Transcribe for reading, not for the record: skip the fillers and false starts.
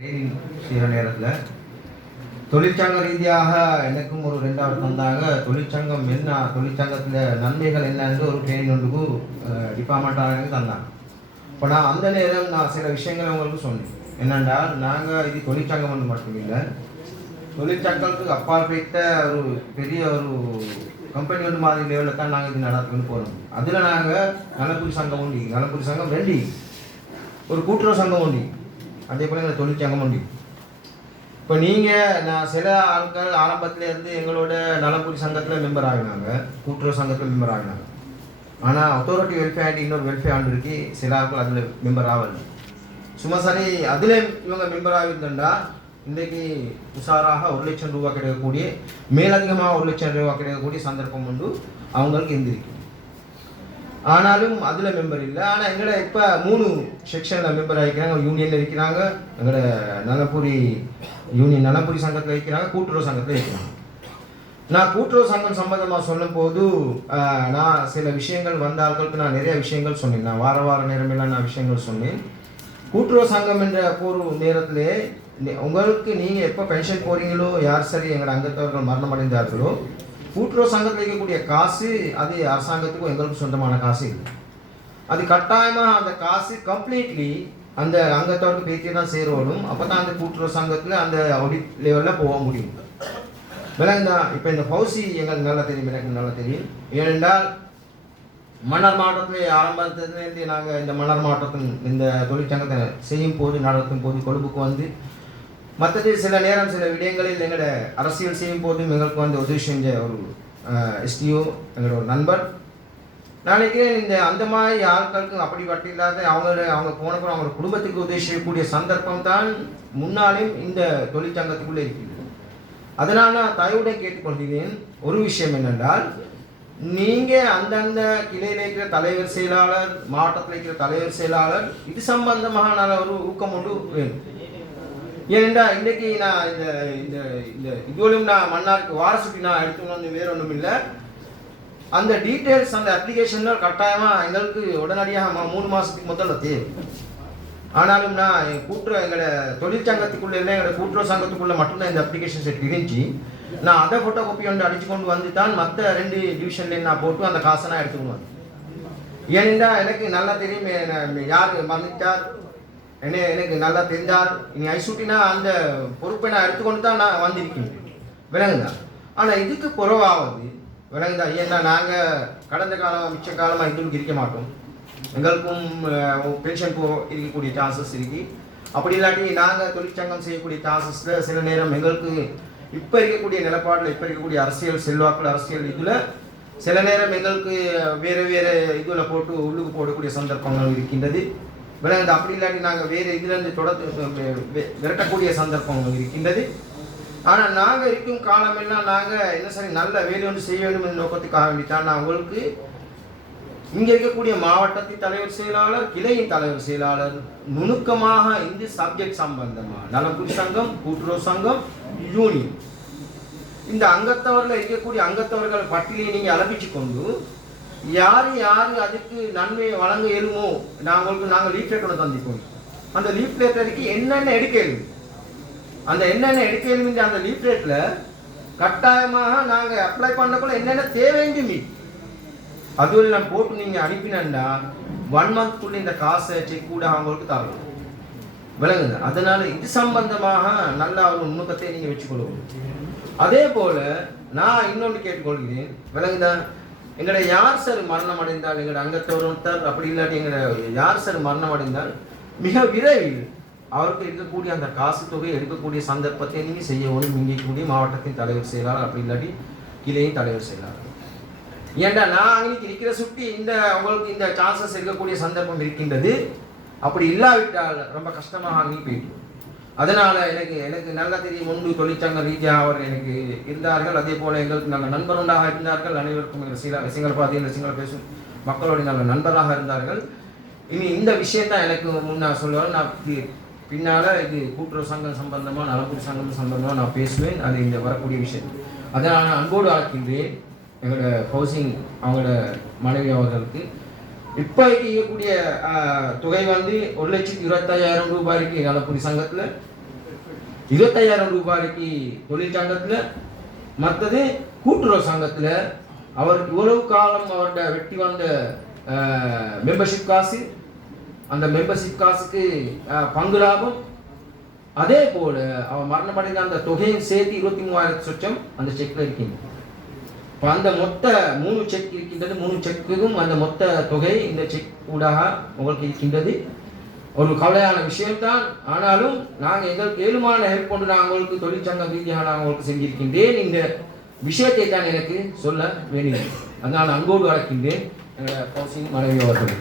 செய்கிற நேரத்தில் தொழிற்சங்க ரீதியாக எனக்கும் ஒரு 2 தந்தாங்க. தொழிற்சங்கம் என்ன, தொழிற்சங்கத்தில் நன்மைகள் என்னன்னு ஒரு ட்ரெயினிங் ஒன்றுக்கு டிபார்ட்மெண்ட்டாக தந்தாங்க. இப்போ நான் அந்த நேரம் நான் சில விஷயங்களை உங்களுக்கு சொன்னேன். என்னென்றால், நாங்கள் இது தொழிற்சங்கம் ஒன்று மட்டும் இல்லை, தொழிற்சங்கத்துக்கு அப்பால் போய்த்த ஒரு பெரிய ஒரு கம்பெனி ஒன்று மாதிரி லெவலில் தான் நாங்கள் இது நடத்துன்னு போகிறோம். அதில் நாங்கள் நலப்புரி சங்கம் உண்டு, நலப்புரி சங்கம் 2, ஒரு கூட்டுறவு சங்கம் உண்டு, அதே போல் எங்கள் தொழிற்சங்கம் உண்டு. இப்போ நீங்கள் நான் சில ஆட்கள் ஆரம்பத்திலேருந்து எங்களோட நலப்புரி சங்கத்தில் மெம்பர் ஆகினாங்க, கூட்டுறவு சங்கத்தில் மெம்பர் ஆகினாங்க. ஆனால் அத்தாரிட்டி வெல்ஃபேர் ஆண்ட் இன்னொரு வெல்ஃபேர் ஆண்டு இருக்கு, சில ஆட்கள் அதில் மெம்பர் ஆகலை. சும்மா சரி அதில் இவங்க மெம்பர் ஆகியிருந்தா இன்றைக்கு உஷாராக 1 லட்சம் ரூபா கிடைக்கக்கூடிய, மேலதிகமாக 1 லட்சம் ரூபா கிடைக்கக்கூடிய சந்தர்ப்பம் உண்டு அவங்களுக்கு இருந்திருக்கு. ஆனாலும் அதில் மெம்பர் இல்லை. ஆனால் எங்களை இப்போ 3 செக்ஷனில் மெம்பர் ஆகிக்கிறாங்க. யூனியனில் இருக்கிறாங்க, எங்களோட நலப்புரி யூனியன் நலப்புரி சங்கத்தில் இருக்கிறாங்க, கூட்டுறவு சங்கத்தில் இருக்கிறாங்க. நான் கூட்டுறவு சங்கம் சம்பந்தமாக சொல்லும் போது நான் சில விஷயங்கள் வந்த ஆட்களுக்கு நான் நிறைய விஷயங்கள் சொன்னேன். நான் வார நேரமெல்லாம் நான் விஷயங்கள் சொன்னேன். கூட்டுறவு சங்கம் என்ற ஒரு நேரத்திலே உங்களுக்கு நீங்கள் எப்போ பென்ஷன் போகிறீங்களோ, யார் சரி எங்களோட அங்கத்தவர்கள் மரணம் அடைந்தார்களோ, கூட்டுறவு சங்கத்தில் இருக்கக்கூடிய காசு அது அரசாங்கத்துக்கும் எங்களுக்கு சொந்தமான காசு இல்லை. அது கட்டாயமாக அந்த காசு கம்ப்ளீட்லி அந்த அங்கத்தவருக்கு பேசி தான் சேரணும். அப்போ தான் அந்த கூட்டுறவு சங்கத்தில் அந்த ஆடிட் லெவலில் போக முடியும். விலங்குதான். இப்போ இந்த பவுசி எங்களுக்கு நல்லா தெரியும், எனக்கு நல்லா தெரியும். ஏனென்றால் மன்னர் மாவட்டத்தில் ஆரம்பத்திலேருந்து நாங்கள் இந்த மன்னர் மாவட்டத்தின் இந்த தொழிற்சங்கத்தை செய்யும் போது, நடத்தும் போது கொழும்புக்கு வந்து, மற்றது சில நேரம் சில விடயங்களில் எங்களோட அரசியல் செய்யும் போதும் எங்களுக்கு வந்து உதவி செஞ்ச ஒரு எஸ்டிஓ எங்களோட ஒரு நண்பர். நாளைக்கு இந்த அந்த மாதிரி ஆட்களுக்கு அப்படிப்பட்ட இல்லாத அவங்க போனப்போ அவங்க குடும்பத்துக்கு உதவி செய்யக்கூடிய சந்தர்ப்பம் தான் முன்னாலும் இந்த தொழிற்சங்கத்துக்குள்ளே இருக்கிறது. அதனால் நான் தயவுடன் கேட்டுக்கொள்கிறேன், ஒரு விஷயம் என்னென்றால், நீங்கள் அந்தந்த கிளையில் இருக்கிற தலைவர் செயலாளர், மாவட்டத்தில் இருக்கிற தலைவர் செயலாளர், இது சம்பந்தமான ஒரு ஊக்கம் ஒன்று வேணும். ஏனென்றால் இன்றைக்கி நான் இந்த இந்த இந்த இதுவரையும் நான் மன்னாருக்கு வார சுட்டி நான் எடுத்துன்னு வந்து வேறு ஒன்றும் இல்லை. அந்த டீட்டெயில்ஸ் அந்த அப்ளிகேஷனில் கட்டாயமாக எங்களுக்கு உடனடியாக 3 மாதத்துக்கு முதல்ல தேவை. ஆனாலும் நான் எங்களோட தொழிற்சங்கத்துக்குள்ளே இல்லை, எங்களோட கூட்டுறவு சங்கத்துக்குள்ளே மட்டும்தான் இந்த அப்ளிகேஷன் செட் இருந்துச்சு. நான் அதை ஃபோட்டோ காப்பி ஒன்று அடித்து கொண்டு வந்து தான் மற்ற 2 டிவிஷன்லேயும் நான் போட்டு அந்த காசை நான் எடுத்துக்கொண்டு வந்தேன். ஏனென்றால் எனக்கு நல்லா தெரியும் யார் மன்னித்தார், எனக்கு நல்லா தெரிஞ்சால் இனி ஐசூட்டினா அந்த பொறுப்பை நான் எடுத்துக்கொண்டு தான் நான் வந்திருக்கேன். விலங்குதான். ஆனால் இதுக்கு புறவாவது விலங்குதான். ஏன்னா நாங்கள் கடந்த காலம் மிச்ச காலமாக இதுக்கு இருக்க மாட்டோம். எங்களுக்கும் பென்ஷன் இருக்கக்கூடிய சான்சஸ் இருக்கு. அப்படி இல்லாட்டி நாங்கள் தொழிற்சங்கம் செய்யக்கூடிய சான்சஸில் சில நேரம் எங்களுக்கு இப்போ இருக்கக்கூடிய நிலப்பாடில், இப்போ இருக்கக்கூடிய அரசியல் செல்வாக்கள், அரசியல் இதில் சில நேரம் எங்களுக்கு வேறு இதில் போட்டு உள்ளுக்கு போடக்கூடிய சந்தர்ப்பங்கள் இருக்கின்றது. விலங்கு அப்படி இல்லாட்டி நாங்கள் வேறு இதிலிருந்து விரட்டக்கூடிய சந்தர்ப்பங்கள் இருக்கின்றது. ஆனால் நாங்கள் இருக்கும் காலமெல்லாம் நாங்கள் என்ன சரி நல்ல வேலை ஒன்று செய்ய வேண்டும் என்ற நோக்கத்துக்காக வேண்டித்தான் நான் உங்களுக்கு இங்கே இருக்கக்கூடிய மாவட்டத்தின் தலைவர் செயலாளர், கிளையின் தலைவர் செயலாளர் நுணுக்கமாக இந்த சப்ஜெக்ட் சம்பந்தமாக நலப்புரி சங்கம், கூட்டுறவு சங்கம், யூனியன் இந்த அங்கத்தவர்கள் இருக்கக்கூடிய அங்கத்தவர்கள் பட்டியலை நீங்கள் அளப்பிச்சு கொண்டு யார் அதுக்கு நன்மையை வழங்க இயலுமோ நாங்கள் லீஃப்லெட் ஒன்று தந்திப்போம். அந்த லீஃப்லெட்டருக்கு என்னென்ன எடுக்க இயலும், அந்த என்னென்ன எடுக்க இயலும் அந்த லீஃப்லெட்டில் கட்டாயமாக நாங்கள் அப்ளை பண்ணக்குள்ள என்னென்ன தேவைங்குமி அதுவும் நான் போட்டு நீங்கள் அனுப்பினா 1 மந்த்க்குள்ளே இந்த காசை செக் கூட அவங்களுக்கு தரலாம். விளங்குங்க. அதனால் இது சம்பந்தமாக நல்ல ஒரு நுணுக்கத்தை நீங்கள் வச்சுக்கொள்ளுவோம். அதே போல் நான் இன்னொன்று கேட்டுக்கொள்கிறேன். விளங்குதான். எங்களோட யார் சார் மரணம் அடைந்தால், எங்களோட அங்கத்தவர் அப்படி இல்லாட்டி எங்களோட யார் சார் மரணம் அடைந்தால் மிக விரைவில் அவருக்கு இருக்கக்கூடிய அந்த காசு தொகையை எடுக்கக்கூடிய சந்தர்ப்பத்தை நீங்கள் செய்யணும். இங்கே கூடிய மாவட்டத்தின் தலைவர் செயலாளர், அப்படி இல்லாட்டி கிளையின் தலைவர் செயலாளர். ஏண்டா நான் அன்னைக்கு இருக்கிற சுட்டி இந்த உங்களுக்கு இந்த சான்சஸ் இருக்கக்கூடிய சந்தர்ப்பம் இருக்கின்றது. அப்படி இல்லாவிட்டால் ரொம்ப கஷ்டமாக அங்கே போயிட்டு. அதனால் எனக்கு நல்லா தெரியும், முன்பு தொழிற்சங்க ரீதியாக அவர் எனக்கு இருந்தார்கள். அதே போல் எங்களுக்கு நல்ல நண்பர் உண்டாக இருந்தார்கள். அனைவருக்கும் சிங்கள பாதியில் சிங்கள பேசும் மக்களுடைய நல்ல நண்பராக இருந்தார்கள். இனி இந்த விஷயந்தான் எனக்கு முன்னே சொல்லுவேன். நான் பின்னால் இது கூட்டுறவு சங்கம் சம்பந்தமாக, நலப்புரி சங்கம் சம்பந்தமாக நான் பேசுவேன். அது இந்த வரக்கூடிய விஷயம். அதனால் நான் அன்போடு ஆக்கின்றேன் எங்களோட ஹவுசிங் அவங்களோட மனைவி அவர்களுக்கு. இப்போதைக்கு இருக்கக்கூடிய தொகை வந்து 1,25,000 ரூபாய்க்கு நலப்புரி சங்கத்தில் 25,000 ரூபாய்க்கு தொழிற்சங்கத்தில், மற்றது கூட்டுறவு சங்கத்தில் அவர் இவ்வளவு காலம் அவருடைய வெட்டி வந்த மெம்பர்ஷிப் காசு, அந்த மெம்பர்ஷிப் காசுக்கு பங்கு லாபம், அதே போல் அவர் மரணமடைந்த அந்த தொகையும் சேர்த்து 23,000 சொச்சம் அந்த செக்கில் இருக்கின்றது. இப்போ அந்த மொத்த 3 செக் இருக்கின்றது. 3 செக்குக்கும் அந்த மொத்த தொகை இந்த செக் ஊடாக உங்களுக்கு இருக்கின்றது. ஒரு கவலையான விஷயம்தான். ஆனாலும் நாங்கள் எங்களுக்கு ஏழுமான ஹெல்ப் கொண்டு நான் உங்களுக்கு தொழிற்சங்க ரீதியாக நான் உங்களுக்கு செஞ்சிருக்கின்றேன். இந்த விஷயத்தை தான் எனக்கு சொல்ல வேண்டியது. அதனால் அன்போடு அழைக்கின்றேன் எங்களோட கௌசிங் மனைவி அவர்கள்.